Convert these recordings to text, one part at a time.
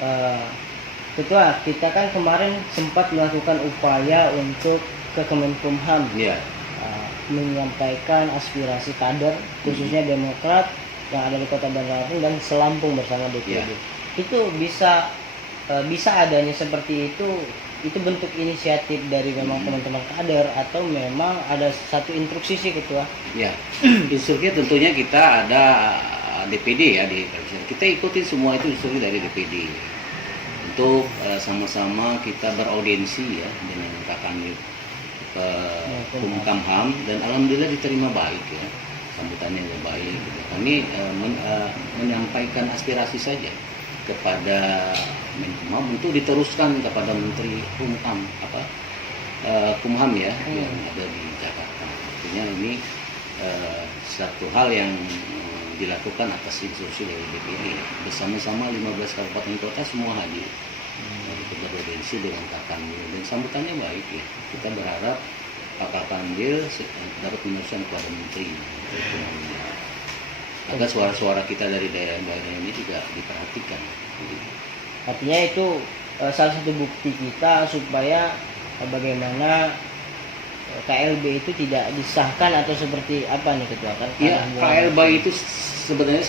eh, Ketua, kita kan kemarin sempat melakukan upaya untuk ke Kemenkumham, Iya. menyampaikan aspirasi kader khususnya Demokrat yang ada di Kota Bandar Lampung dan selampung bersama DPD. Itu bisa adanya seperti itu bentuk inisiatif dari memang teman-teman kader atau memang ada satu instruksi sih Ketua? Ya, instruksinya tentunya kita ada DPD ya di Presiden. Kita ikutin semua itu instruksi dari DPD untuk sama-sama kita beraudiensi ya dengan Kakanwil ke Kumham dan alhamdulillah diterima baik ya, sambutannya baik. Gitu. Kami menyampaikan aspirasi saja kepada Menkumham untuk diteruskan kepada Menteri Kumham ya yang ada di Jakarta. Artinya ini satu hal yang dilakukan atas instruksi dari DPD bersama-sama 15 kabupaten kota semua hadir untuk beraudiensi dengan Kakanwil dan sambutannya baik ya. Kita berharap Pak Kakanwil dapat meneruskan kepada Menteri agar suara-suara kita dari daerah-daerah ini juga diperhatikan. Artinya itu salah satu bukti kita supaya bagaimana KLB itu tidak disahkan atau seperti apa nih Ketua? Ya, KLB itu sebenarnya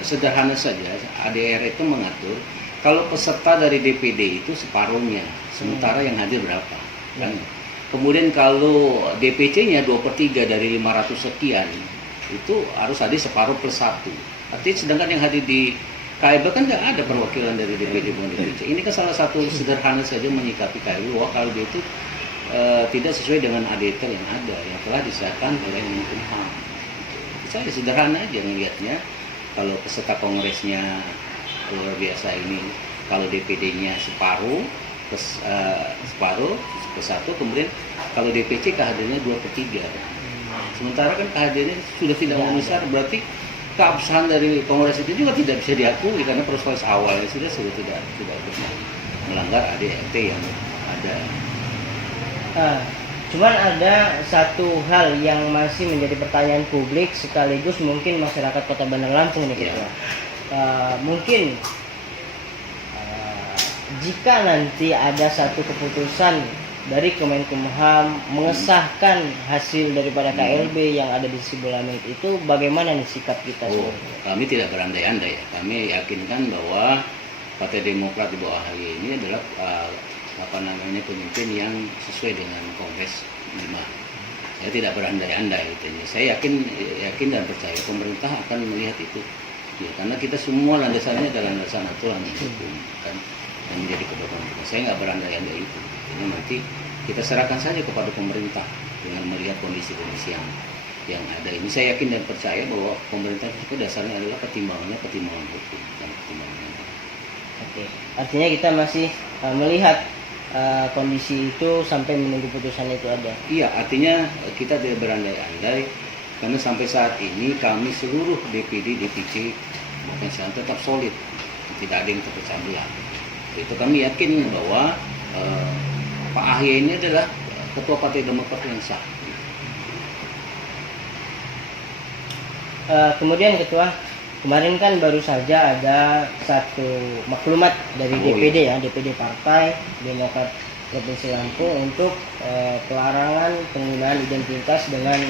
sederhana saja. ADR itu mengatur kalau peserta dari DPD itu separuhnya, sementara yang hadir berapa. Kan? Kemudian kalau DPC-nya 2/3 dari 500 sekian, itu harus hadir separuh plus 1. Artinya sedangkan yang hadir di KLB kan nggak ada perwakilan dari DPD dan DPC. Ini kan salah satu sederhana saja menyikapi KLB bahwa KLB itu tidak sesuai dengan ADT yang ada, yang telah disahkan oleh Menkumham. Saya sederhana aja melihatnya. Kalau peserta kongresnya luar biasa ini, kalau DPD-nya separuh plus 1, kemudian kalau DPC kehadirannya 2/3. Sementara kan kehadirannya sudah tidak memenuhi syarat, berarti keabsahan dari kongres itu juga tidak bisa diakui karena proses awalnya sudah tidak melanggar ADRT yang ada. Cuman ada satu hal yang masih menjadi pertanyaan publik sekaligus mungkin masyarakat Kota Bandar Lampung nih Ketua. Mungkin jika nanti ada satu keputusan dari Kemenkumham mengesahkan hasil daripada KLB yang ada di Sibolgamit itu, bagaimana nih sikap kita? Kami tidak berandai-andai ya. Kami yakinkan bahwa Partai Demokrat di bawah AHY ini adalah pemimpin yang sesuai dengan Kongres 5. Saya tidak berandai-andai itu. Saya yakin dan percaya pemerintah akan melihat itu. Ya, karena kita semua landasannya adalah landasan aturan hukum kan, yang menjadi kebutuhan kita. Saya nggak berandai-andai itu. Ini nanti kita serahkan saja kepada pemerintah dengan melihat kondisi-kondisi yang ada ini. Saya yakin dan percaya bahwa pemerintah itu dasarnya adalah pertimbangan hukum dan pertimbangan. Oke. Artinya kita masih melihat kondisi itu sampai menunggu putusan itu ada. Iya, artinya kita tidak berandai-andai karena sampai saat ini kami seluruh DPD, DPC bahkan tetap solid, tidak ada yang terpecah belah. Itu kami yakin bahwa Pak AHY ini adalah ketua Partai Demokrat yang sah. Kemudian Ketua, kemarin kan baru saja ada satu maklumat dari DPD ya, DPD Partai Demokrat Provinsi Lampung untuk pelarangan penggunaan identitas dengan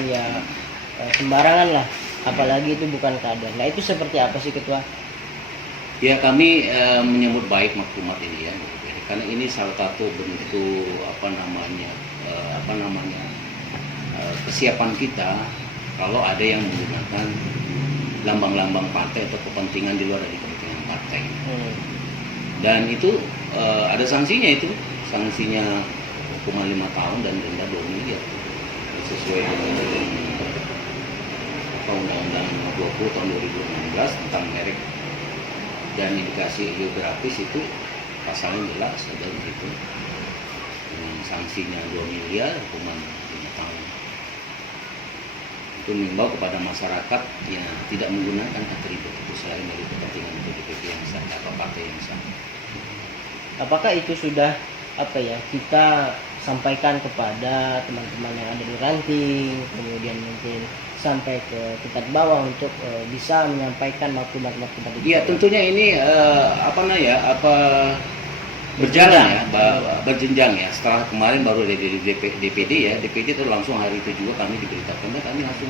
sembarangan lah, apalagi itu bukan kader. Nah itu seperti apa sih Ketua? Ya kami menyambut baik maklumat ini ya, karena ini salah satu bentuk kesiapan kita kalau ada yang menggunakan lambang-lambang partai atau kepentingan di luar dari kepentingan partai. Dan itu ada sanksinya hukuman 5 tahun dan denda 2 miliar sesuai dengan Undang-Undang 20 tahun 2016 tentang merek dan indikasi geografis. Itu pasalnya jelas ada begitu, dengan sanksinya 2 miliar, hukuman 5 tahun. Itu mengimbau kepada masyarakat yang tidak menggunakan atribut itu selain dari kepentingan DPP yang sah atau partai yang sah. Apakah itu sudah kita sampaikan kepada teman-teman yang ada di ranting, kemudian mungkin sampai ke tingkat bawah untuk bisa menyampaikan maklumat-maklumat itu? Iya, tentunya ini berjalan ya, berjenjang ya. Setelah kemarin baru dari DPD ya, DPD itu langsung hari itu juga kami diberitakan dan kami langsung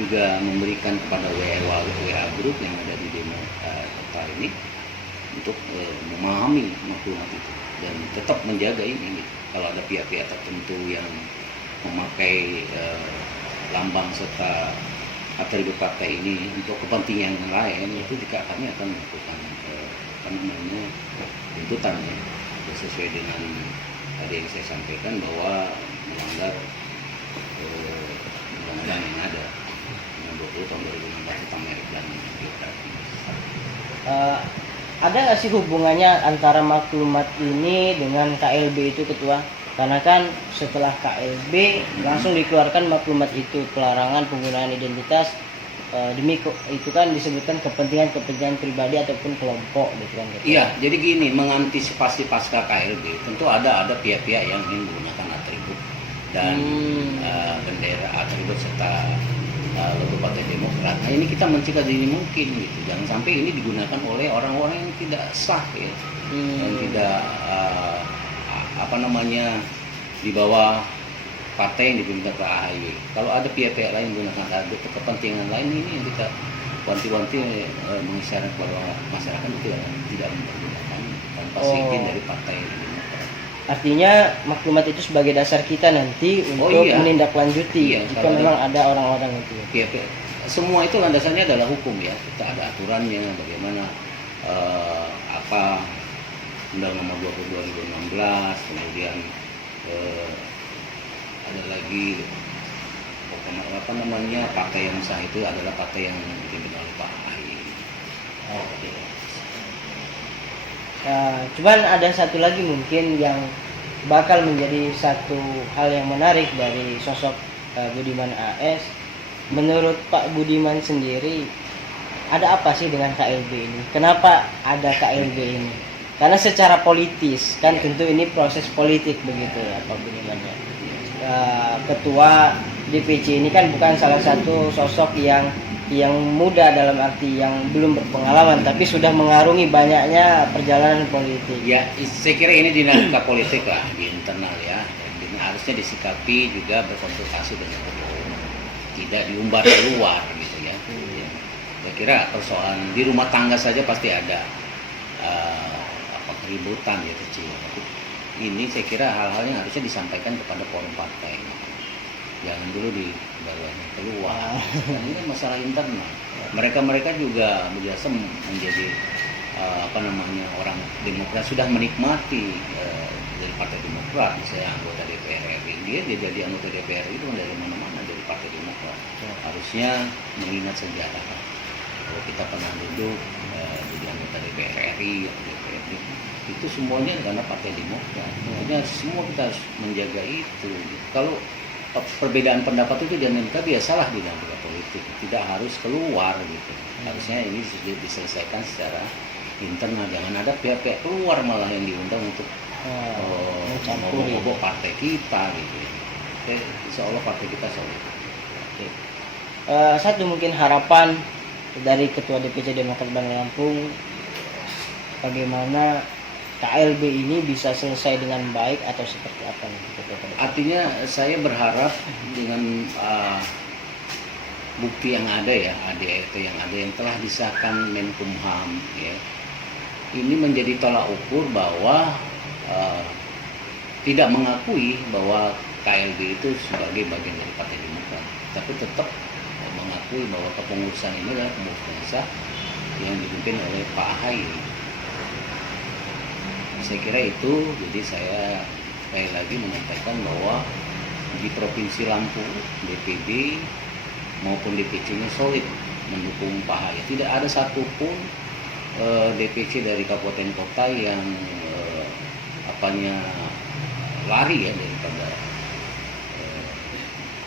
juga memberikan kepada WA group yang ada di demo kota ini untuk memahami maklumat itu dan tetap menjaga ini gitu. Kalau ada pihak-pihak tertentu yang memakai lambang serta atribut partai ini untuk kepentingan yang lain, itu jika kami akan melakukan tuntutan ya, sesuai dengan tadi yang saya sampaikan bahwa melanggar undang-undang yang ada nomor 20 tahun 2016 tentang merek dan biografi. Ada nggak sih hubungannya antara maklumat ini dengan KLB itu, Ketua? Karena kan setelah KLB langsung dikeluarkan maklumat itu, pelarangan penggunaan identitas demi itu kan disebutkan kepentingan pribadi ataupun kelompok gitu kan. Iya, jadi gini, mengantisipasi pasca KLB tentu ada pihak-pihak yang ingin menggunakan atribut dan bendera atribut serta logo Partai Demokrat. Nah, ini kita mencegah dini mungkin gitu. Jangan sampai ini digunakan oleh orang-orang yang tidak sah ya. Yang tidak di bawah partai yang dipimpin ke AHY. Kalau ada pihak-pihak lain menggunakan atribut untuk kepentingan lain, ini yang kita wanti-wanti mengisyaratkan kepada masyarakat itu tidak mempergunakan tanpa izin dari partai Demokrat. Artinya maklumat itu sebagai dasar kita nanti untuk menindaklanjuti jika memang ada orang-orang itu. Pihak-pihak semua itu landasannya adalah hukum ya. Kita ada aturannya bagaimana Undang Nomor 20 2016, kemudian ada lagi partai yang sah itu adalah partai yang dipimpin oleh Pak AHY. Cuman ada satu lagi mungkin yang bakal menjadi satu hal yang menarik dari sosok Budiman AS. Menurut Pak Budiman sendiri, ada apa sih dengan KLB ini? Kenapa ada KLB ini? Karena secara politis kan tentu ini proses politik begitu ya Pak Budiman ya. Ketua DPC ini kan bukan salah satu sosok yang muda dalam arti yang belum berpengalaman, tapi sudah mengarungi banyaknya perjalanan politik. Ya, saya kira ini dinamika politik lah di internal ya. Dan harusnya disikapi juga berkonsultasi dengan ketua, tidak diumbar keluar gitu ya. Saya kira persoalan di rumah tangga saja pasti ada keributan ya kecil. Ini saya kira hal-hal yang harusnya disampaikan kepada forum partai. Jangan dulu dibawakan keluar. Ini kan masalah internal. Mereka juga biasa menjadi orang Demokrat, sudah menikmati dari Partai Demokrat. Misalnya anggota DPR RI, dia jadi anggota DPR itu dari mana-mana dari Partai Demokrat. Harusnya mengingat sejarah. Kalau kita pernah duduk jadi anggota DPR RI, DPRD, itu semuanya karena Partai Demokrat. Makanya semua kita harus menjaga itu. Kalau perbedaan pendapat itu dinamika biasalah dinamika politik, tidak harus keluar gitu. Harusnya ini diselesaikan secara internal, jangan ada pihak-pihak keluar malah yang diundang untuk mencampuri partai kita gitu. Oke, insya Allah partai kita solid. Satu mungkin harapan dari Ketua DPC Demokrat Bandar Lampung, bagaimana KLB ini bisa selesai dengan baik atau seperti apa nih? Artinya saya berharap dengan bukti yang ada ya, ADRT yang ada yang telah disahkan Menkumham ya, ini menjadi tolak ukur bahwa tidak mengakui bahwa KLB itu sebagai bagian dari Partai Demokrat, tapi tetap mengakui bahwa kepengurusan ini adalah kepengurusan sah yang dipimpin oleh Pak AHY. Saya kira itu, jadi saya sekali lagi menyampaikan bahwa di Provinsi Lampung, DPD maupun DPC-nya solid mendukung Pak AHY. Tidak ada satupun DPC dari kabupaten kota yang lari ya daripada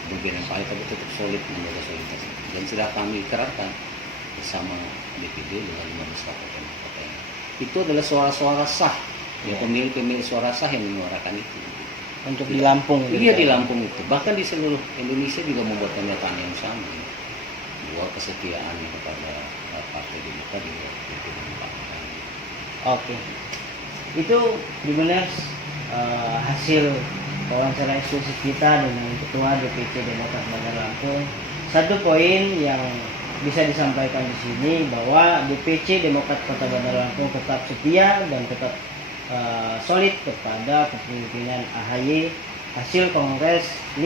pimpinan Pak AHY, tapi tetap solid menjaga soliditas. Dan sudah kami kerahkan bersama DPD dengan 15 kabupaten kota. Itu adalah suara-suara sah. Ya, pemilih suara sah yang menyuarakan itu. untuk di Lampung. Iya, di Lampung itu. Bahkan di seluruh Indonesia juga membuat pernyataan yang sama. Bahwa kesetiaan kepada Partai Demokrat juga itu menempatkan. Oke. Itu gimana hasil wawancara eksklusif kita dengan Ketua DPC Demokrat Bandar Lampung. Satu poin yang bisa disampaikan di sini bahwa DPC Demokrat Kota Bandar Lampung tetap setia dan tetap solid kepada kepemimpinan AHY hasil Kongres 5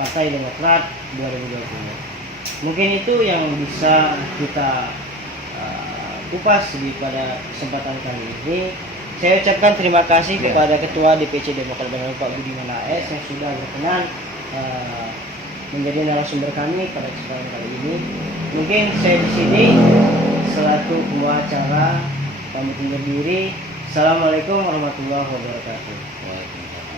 Partai Demokrat 2020. Mungkin itu yang bisa kita kupas pada kesempatan kali ini. Saya ucapkan terima kasih kepada Ketua DPC Demokrat Bandar Lampung Pak Budiman AS yang sudah berkenan menjadi narasumber kami pada kesempatan kali ini. Mungkin saya di sini selaku pembawa acara pamit undur diri. Assalamualaikum warahmatullahi wabarakatuh. Waalaikumsalam.